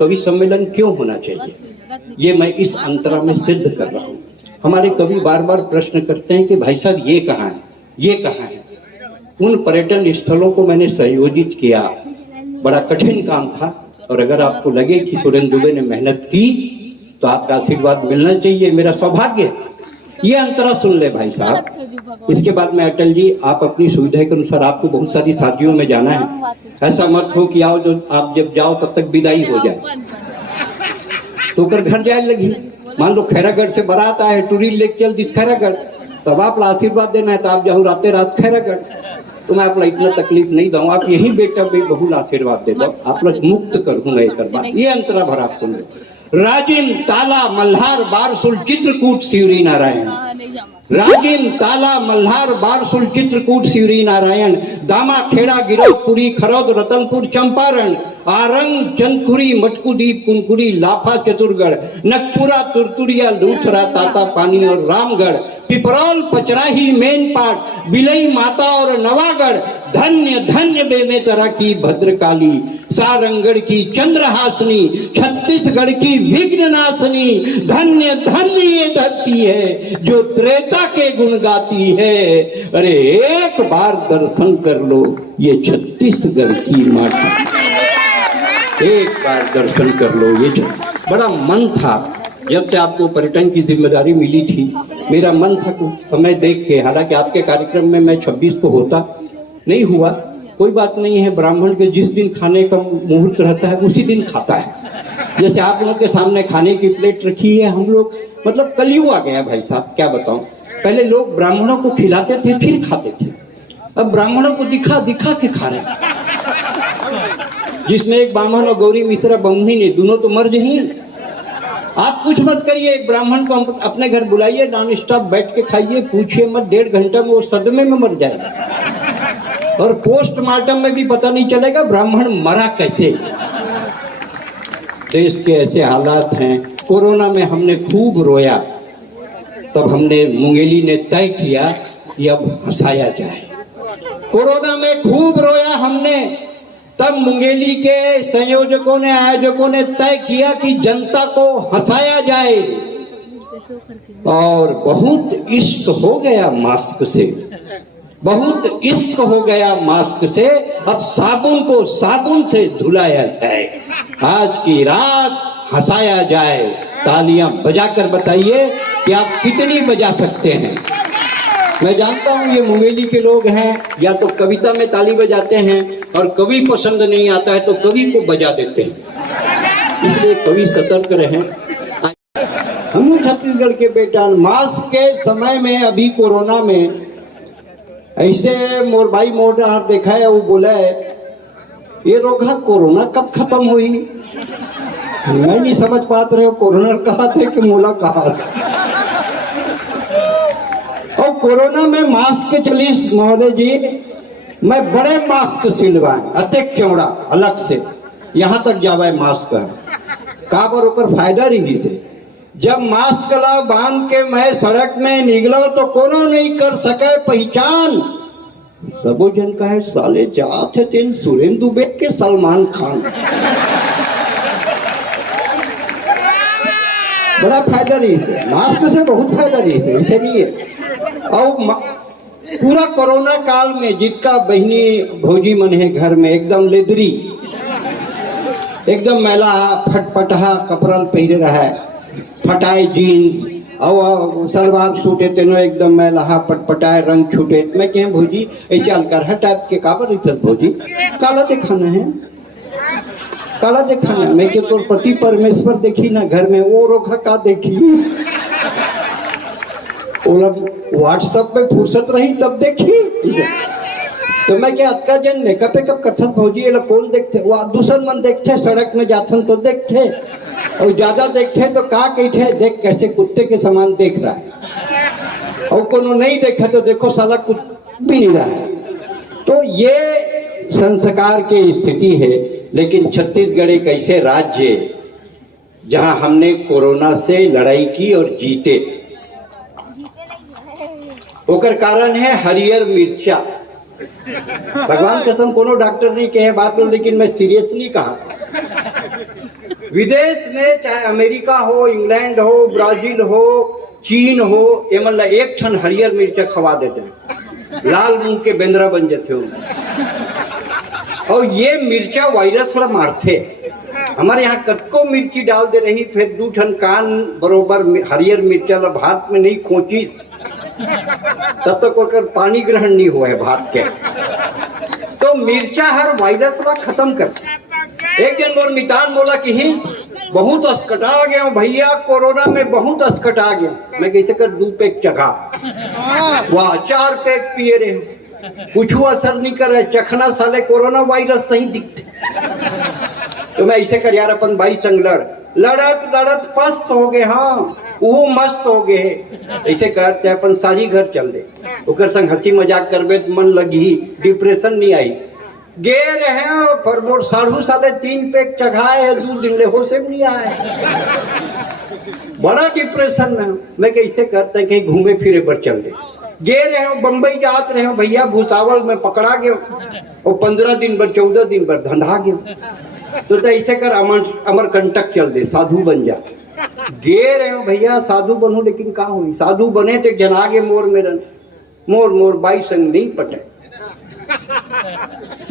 कवि सम्मेलन क्यों होना चाहिए, ये मैं इस अंतरा में सिद्ध कर रहा हूँ। हमारे कवि बार बार प्रश्न करते हैं कि भाई साहब ये कहाँ है, ये कहाँ है। उन पर्यटन स्थलों को मैंने संयोजित किया, बड़ा कठिन काम था। और अगर आपको लगे कि सुरेंद्र दुबे ने मेहनत की तो आपका आशीर्वाद मिलना चाहिए, मेरा सौभाग्य। ये अंतरा सुन ले भाई साहब। इसके बाद में अटल जी, आप अपनी सुविधा के अनुसार, आपको बहुत सारी शादियों में जाना है, ऐसा मत हो कि आओ जो आप जब जाओ तब तक विदाई हो जाए तो कर घर जाए लगी। मान लो खैरागढ़ से बारात आए, टूरी लेके चल दिस खैरागढ़, तब आप आशीर्वाद देना है तो आप जाओ रातें रात खैरागढ़। तो मैं आप इतना तकलीफ नहीं दूँ, आप यही बेटा बहुल आशीर्वाद दे दो, आप मुक्त करूँ मैं करवा। ये अंतरा भर आप सुन लो। राजिम ताला मल्हार बारसुल चित्रकूट शिवरी नारायण, राजिम ताला मल्हार बारसुल चित्रकूट शिवरी नारायण, दामा खेड़ा गिरौदपुरी खरौद रतनपुर चंपारण, आरंग चंदखुरी मटकुदीप कुनकुरी लाफा चतुरगढ़, नकपुरा तुरतुरिया लूथरा ताता पानी और रामगढ़, पिपरौल पचराही मेनपाट बिलई माता और नवागढ़, धन्य धन्य बेमेतरा की भद्रकाली, सारंगढ़ की चंद्रहासनी, छत्तीसगढ़ की विघ्ननाशनी, धन्य धन्य ये धरती है जो त्रेता के गुण गाती है। अरे एक बार दर्शन कर लो ये छत्तीसगढ़ की माटी, एक बार दर्शन कर लो ये। बड़ा मन था जब से आपको पर्यटन की जिम्मेदारी मिली थी, मेरा मन था कुछ समय देख के, हालांकि आपके कार्यक्रम में मैं 26 को होता, नहीं हुआ, कोई बात नहीं है। ब्राह्मण के जिस दिन खाने का मुहूर्त रहता है उसी दिन खाता है। जैसे आप लोगों के सामने खाने की प्लेट रखी है, हम लोग मतलब कलयुग आ गया भाई साहब, क्या बताऊं। पहले लोग ब्राह्मणों को खिलाते थे फिर खाते थे, अब ब्राह्मणों को दिखा दिखा के खा रहे। जिसमें एक ब्राह्मण और गौरी मिश्रा ब्राह्मणी ने, दोनों तो मर्ज ही। आप कुछ मत करिए, एक ब्राह्मण को अपने घर बुलाइए, नॉन स्टॉप बैठ के खाइए, पूछिए मत, 1.5 घंटा में वो सदमे में मर जाएगा और पोस्टमार्टम में भी पता नहीं चलेगा ब्राह्मण मरा कैसे। देश के ऐसे हालात हैं। कोरोना में हमने खूब रोया, तब हमने मुंगेली ने तय किया कि अब हंसाया जाए। कोरोना में खूब रोया हमने, तब मुंगेली के संयोजकों ने, आयोजकों ने तय किया कि जनता को हंसाया जाए। और बहुत इश्क हो गया मास्क से, बहुत इश्क हो गया मास्क से। अब साबुन को साबुन से धुलाया जाए, आज की रात हंसाया जाए। तालियां बजाकर बताइए कि आप कितनी बजा सकते हैं। मैं जानता हूं ये मुंगेली के लोग हैं, या तो कविता में ताली बजाते हैं और कवि पसंद नहीं आता है तो कवि को बजा देते हैं, इसलिए कवि सतर्क रहें। हम छत्तीसगढ़ के बेटा, मास्क के समय में, अभी कोरोना में ऐसे मोर भाई मोटा हाथ देखा है, वो बोला है ये रोग कोरोना कब खत्म हुई। मैं नहीं समझ पाते रहे कोरोना कहा थे कि मोला कहा था। और कोरोना में मास्क चली महोदय जी, मैं बड़े मास्क सिलवाए, अत्यक चौड़ा अलग से, यहाँ तक जावे मास्क है काबर ओकर फायदा रही से। जब मास्क ला बांध के मैं सड़क में निकलो तो कोनो नहीं कर सके पहचान। सबो जन का है साले जात है तेन सुरेंद्र दुबे के सलमान खान। बड़ा फायदा रही से, मास्क से बहुत फायदा रही से, इसलिए। और पूरा कोरोना काल में जिसका बहनी भौजी मन है घर में, एकदम लेदरी, एकदम मैला फटपटहा कपड़ा पहने रहा है, फटाए जीन्स और सलवार सूट है, तेनो एकदम मैला पटपटाए रंग छूटे। मैं कहें भौजी ऐसे अलकरहा टाइप के काबर इधर भौजी काला दिखाना है, काला दिखाना है। मैं के तो पति परमेश्वर देखी ना घर में, वो रोका का देखी। व्हाट्सएप पे फुर्सत रही तब देखी। तो मैं क्या अतका जन मेकअप वेकअप करता भौजी, ये लोग कौन देखते, वो दूसर मन देखते, सड़क में जाथन तो देखते, और ज्यादा देखते तो का कहते, देख कैसे कुत्ते के समान देख रहा है, और कोनो नहीं देखा तो देखो साला कुछ भी नहीं रहा है। तो ये संस्कार की स्थिति है। लेकिन छत्तीसगढ़ एक ऐसे राज्य जहां हमने कोरोना से लड़ाई की और जीते, ओकर कारण है हरियर मिर्चा। भगवान कसम कोनो डॉक्टर नहीं कहे बात, लेकिन मैं सीरियसली कहा विदेश में चाहे अमेरिका हो, इंग्लैंड हो, ब्राजील हो, चीन हो, ये मतलब एक ठन हरियर मिर्चा खवा देते हैं, लाल मुंह के बेंद्रा बन जाते हो। और ये मिर्चा वायरस ला मारते। हमारे यहाँ कतको मिर्ची डाल दे रही, फिर दू ठन कान बरोबर हरियर मिर्चा ला भात में नहीं खोचिस, तब तक ओकर पानी ग्रहण नहीं हुआ है भात के। तो मिर्चा हर वायरस ला खत्म कर। एक दिन मोर मितान बोला कि ही बहुत अस्कटा गया भैया, कोरोना में बहुत अस्कटा गया। मैं कैसे कर 2 पैक चखा, वाह 4 पैक पिए रहे, कुछ असर नहीं कर रहा, चखना साले कोरोना वायरस नहीं दिखते। तो मैं ऐसे कर यार अपन भाई संग लड़त लड़त पस्त हो गए, हाँ वो मस्त हो गए। ऐसे करते अपन सारी घर चल दे, ओकर संग हंसी मजाक करबे तो मन लगी, डिप्रेशन नहीं आई। गे रहे पर मोर 3.5 पैक चढ़ाए है, 2 दिन ले हो से नहीं आए, बड़ा डिप्रेशन में। मैं कैसे करते कहीं घूमे फिरे पर चल दे। गे रहे हो बम्बई जात रहे हो भैया, भूसावल में पकड़ा गयो और 15 दिन पर 14 दिन पर धंधा गयो। तो ऐसे कर अमरकंटक चल दे, साधु बन जा। गे रहे हो भैया साधु बनू, लेकिन का हुई साधु बने तो जनागे मोर मेरन, मोर बाई संग नहीं पटे,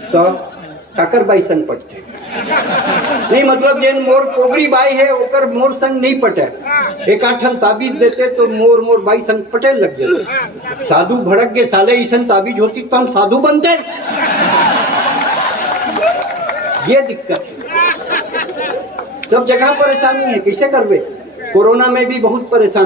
तो टाकर बाई संग पटते नहीं, मतलब जेन मोर पोगरी बाई है ओकर मोर संग नहीं पटे। एक आठन ताबीज देते तो मोर बाई संग पटे लग जाते। साधु भड़क के साले ईसन ताबीज होती तो हम साधु बनते। ये दिक्कत है, सब जगह परेशानी है, कैसे करबे। कोरोना में भी बहुत परेशानी।